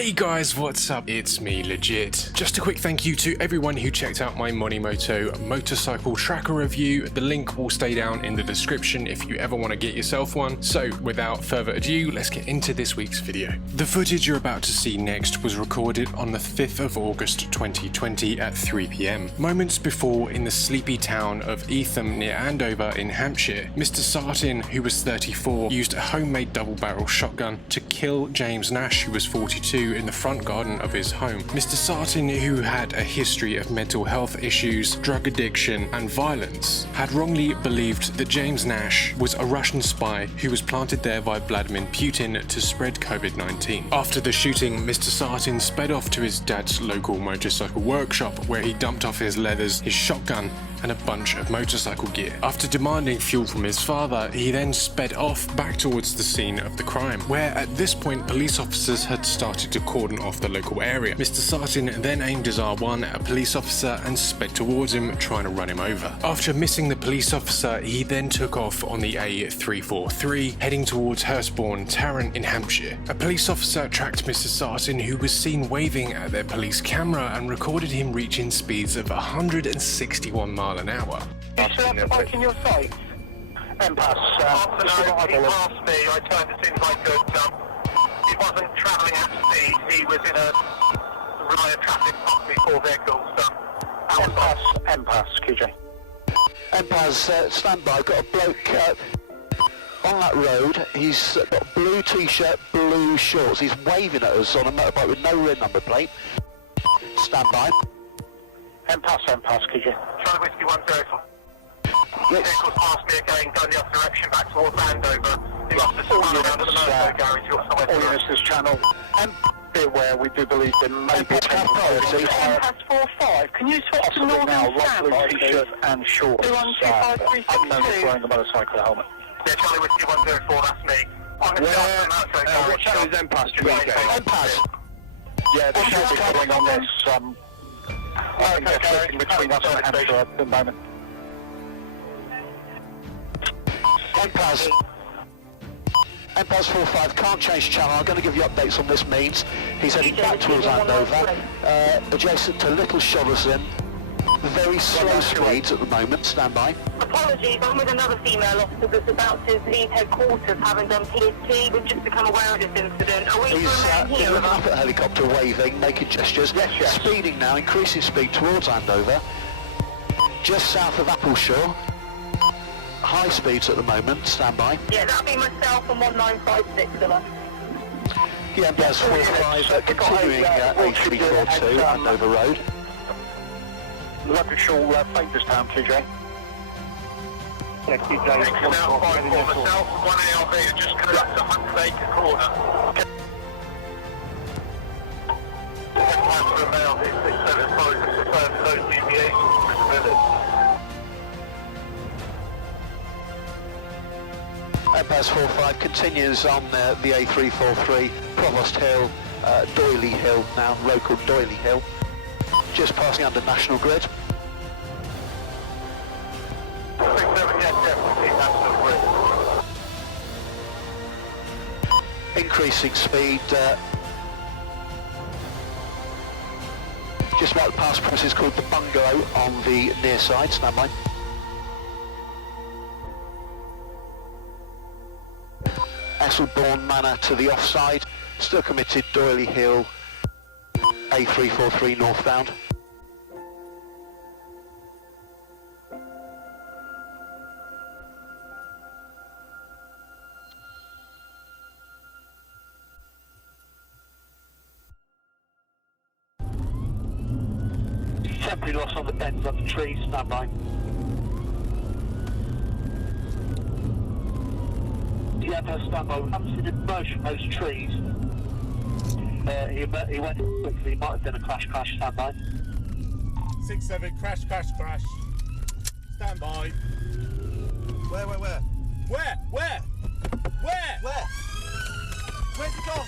Hey guys, what's up? It's me, Legit. Just a quick thank you to everyone who checked out my Monimoto motorcycle tracker review. The link will stay down in the description if you ever want to get yourself one. So without further ado, let's get into this week's video. The footage you're about to see next was recorded on the 5th of August 2020 at 3 PM. Moments before, in the sleepy town of Eatham near Andover in Hampshire, Mr. Sartin, who was 34, used a homemade double-barrel shotgun to kill James Nash, who was 42, in the front garden of his home. Mr. Sartin, who had a history of mental health issues, drug addiction, and violence, had wrongly believed that James Nash was a Russian spy who was planted there by Vladimir Putin to spread COVID-19. After the shooting, Mr. Sartin sped off to his dad's local motorcycle workshop, where he dumped off his leathers, his shotgun, and a bunch of motorcycle gear. After demanding fuel from his father, he then sped off back towards the scene of the crime, where at this point police officers had started to cordon off the local area. Mr. Sartin then aimed his R1 at a police officer and sped towards him, trying to run him over. After missing the police officer, he then took off on the A343, heading towards Hurstbourne Tarrant in Hampshire. A police officer tracked Mr. Sartin, who was seen waving at their police camera, and recorded him reaching speeds of 161 miles an hour. You still have the bike in your sight? Impasse. He passed me. I turned as soon as I could. He wasn't travelling at speed. He was in a line of traffic past me, 4 vehicles. Impasse, QJ. Impasse, stand by. Got a bloke on that road. He's got a blue t-shirt, blue shorts. He's waving at us on a motorbike with no red number plate. Stand by. Impasse, QJ. Charlie Whiskey 104. Yes. Vehicles past me again, going the other direction back towards Andover. The officer All spun around at the units, motor garage or somewhere. All units, this channel. Be aware, we do believe there may be a priority. Impasse 45. Can you swap to Northern Now, Standby, blue t-shirt please? and shorts. 215 I'm known as wearing the motorcycle helmet. Yeah, Charlie Whiskey 104, that's me. I'm going to start from the motor garage. What channel is Impasse? Impasse. Yeah, the should be coming on this. I think they're flipping between us and Hampshire at the moment. Impasse 45, can't change channel. I'm going to give you updates on this means. He's heading back towards Andover, adjacent to Little Shotterson. Very slow speeds at the moment, stand by. Apologies, I'm with another female officer that's about to leave headquarters, having done PST. We've just become aware of this incident. Are we to remain He's here? looking up at a helicopter, waving, making gestures. Yes. Speeding now, increasing speed towards Andover. Just south of Appleshaw. High speeds at the moment, stand by. Yeah, that'll be myself and 1956, Villa. Yeah, yes, 45, continuing A342, Andover Road. Official Papers Town, TJ. Now 5 for myself, 1 ALV, just coming up to Hunter Acre Corner. Time for a mail, 675, confirmed no deviations, visibility. Impasse 45 continues on the A343, Provost Hill, Doyley Hill now, local Doyley Hill, just passing under National Grid. 67, yes, definitely, National Grid. Increasing speed, just about past premises called the Bungalow on the near side, stand by. Esselbourne Manor to the offside, still committed Doyley Hill, A343 northbound. Temporary loss on the bends of the trees, stand by. Yeah, no, stand by. We haven't seen him emerge from those trees. He went quickly, might have been a crash, stand by. 67, crash. Stand by. Where? Where? Where's it gone?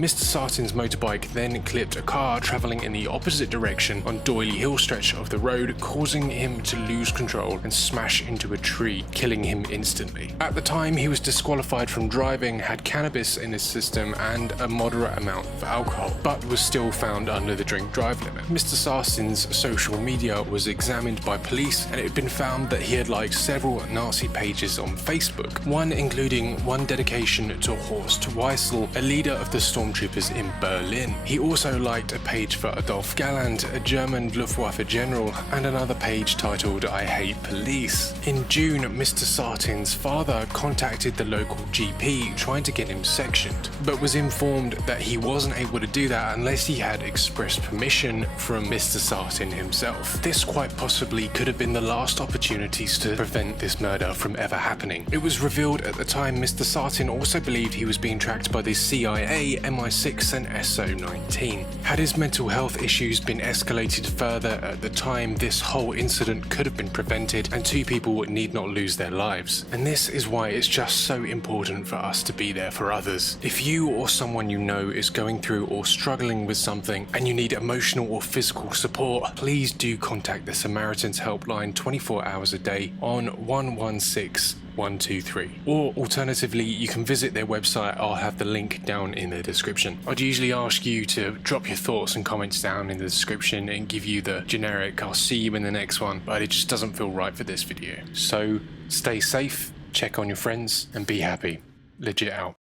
Mr. Sartin's motorbike then clipped a car travelling in the opposite direction on Doyley Hill stretch of the road, causing him to lose control and smash into a tree, killing him instantly. At the time, he was disqualified from driving, had cannabis in his system and a moderate amount of alcohol, but was still found under the drink-drive limit. Mr. Sartin's social media was examined by police, and it had been found that he had liked several Nazi pages on Facebook, one including one dedication to Horst Weissel, a leader of the stormtroopers in Berlin. He also liked a page for Adolf Galland, a German Luftwaffe general, and another page titled I Hate Police. In June, Mr. Sartin's father contacted the local GP trying to get him sectioned, but was informed that he wasn't able to do that unless he had express permission from Mr. Sartin himself. This quite possibly could have been the last opportunities to prevent this murder from ever happening. It was revealed at the time Mr. Sartin also believed he was being tracked by the CIA, MI6 and SO19. Had his mental health issues been escalated further at the time, this whole incident could have been prevented and two people need not lose their lives. And this is why it's just so important for us to be there for others. If you or someone you know is going through or struggling with something and you need emotional or physical support, please do contact the Samaritan's Helpline 24 hours a day on 116123. Or alternatively, you can visit their website. I'll have the link down in the description. I'd usually ask you to drop your thoughts and comments down in the description and give you the generic I'll see you in the next one, but it just doesn't feel right for this video. So stay safe, check on your friends, and be happy. Legit out.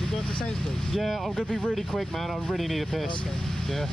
You going to Sainsbury's? Yeah, I'm gonna be really quick, man. I really need a piss. Okay. Yeah.